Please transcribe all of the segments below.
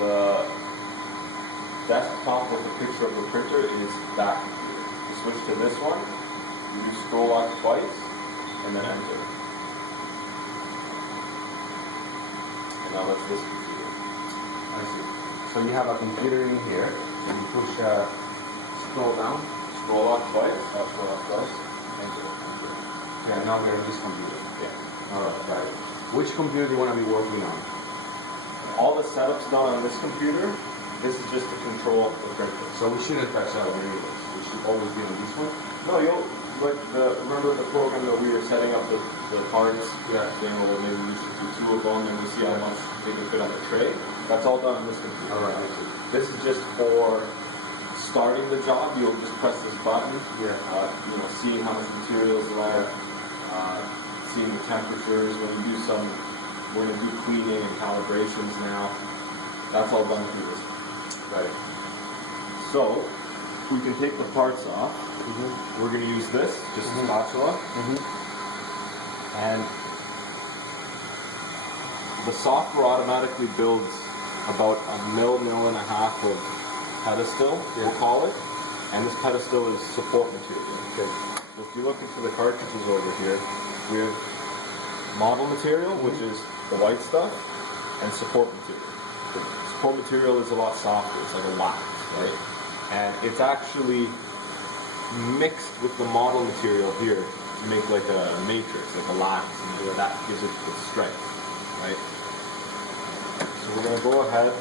the desktop with a picture of the printer is that computer. To switch to this one, you do scroll lock twice and then enter. And now that's this computer. I see. So you have a computer in here, and you push scroll down. Scroll lock twice. Scroll up twice. Enter. Yeah, now we're on this computer. Yeah. Alright, got it. Which computer do you want to be working on? All the setup's done on this computer. This is just to control the printer. So we shouldn't touch that one anyways. We should always be on this one. No, remember the program that we were setting up the parts? Yeah. Saying, well, maybe we should do 2 of them and we see how much they can fit on the tray. That's all done on this computer. Alright, I see. This is just for starting the job. You'll just press this button. Yeah. Seeing how much material is left, seeing the temperatures. When you do we're going to do cleaning and calibrations now. That's all done through this. Right. So, we can take the parts off. Mm-hmm. We're going to use this, just a spatula. And the software automatically builds about a mil and a half of pedestal, we'll call it. And this pedestal is support material. Okay. So if you look into the cartridges over here, we have model material, which is the white stuff, and support material. The support material is a lot softer, it's like a wax, right? And it's actually mixed with the model material here to make like a matrix, like a lattice, and that gives it the strength, right? So we're going to go ahead,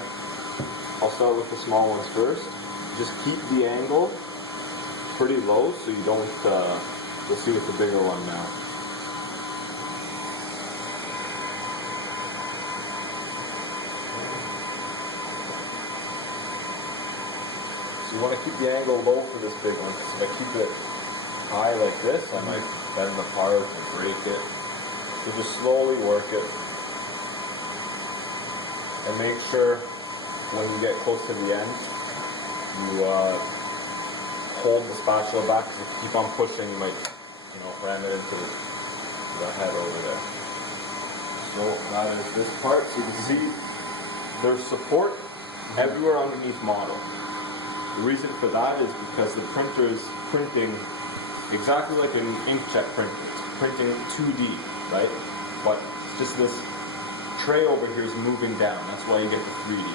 I'll start with the small ones first. Just keep the angle pretty low so you don't, you'll see with the bigger one now. So you want to keep the angle low for this big one. If I keep it high like this, I might bend the part and break it. So just slowly work it. And make sure when you get close to the end, you hold the spatula back, because if you keep on pushing, you might, ram it into the head over there. So that is this part. So you can see there's support everywhere underneath model. The reason for that is because the printer is printing exactly like an inkjet printer. It's printing 2D, right? But it's just this tray over here is moving down. That's why you get the 3D.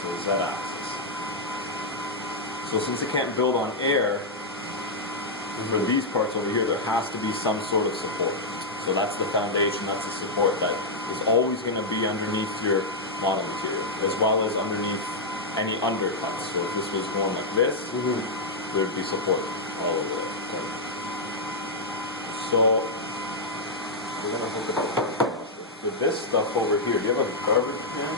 So the Z-axis. So since it can't build on air, for these parts over here, there has to be some sort of support. So that's the foundation, that's the support that is always going to be underneath your model material, as well as underneath any undercuts. So if this was going like this, there would be support all over it. Okay. So we're going to hook it up. For this stuff over here, do you have a garbage can?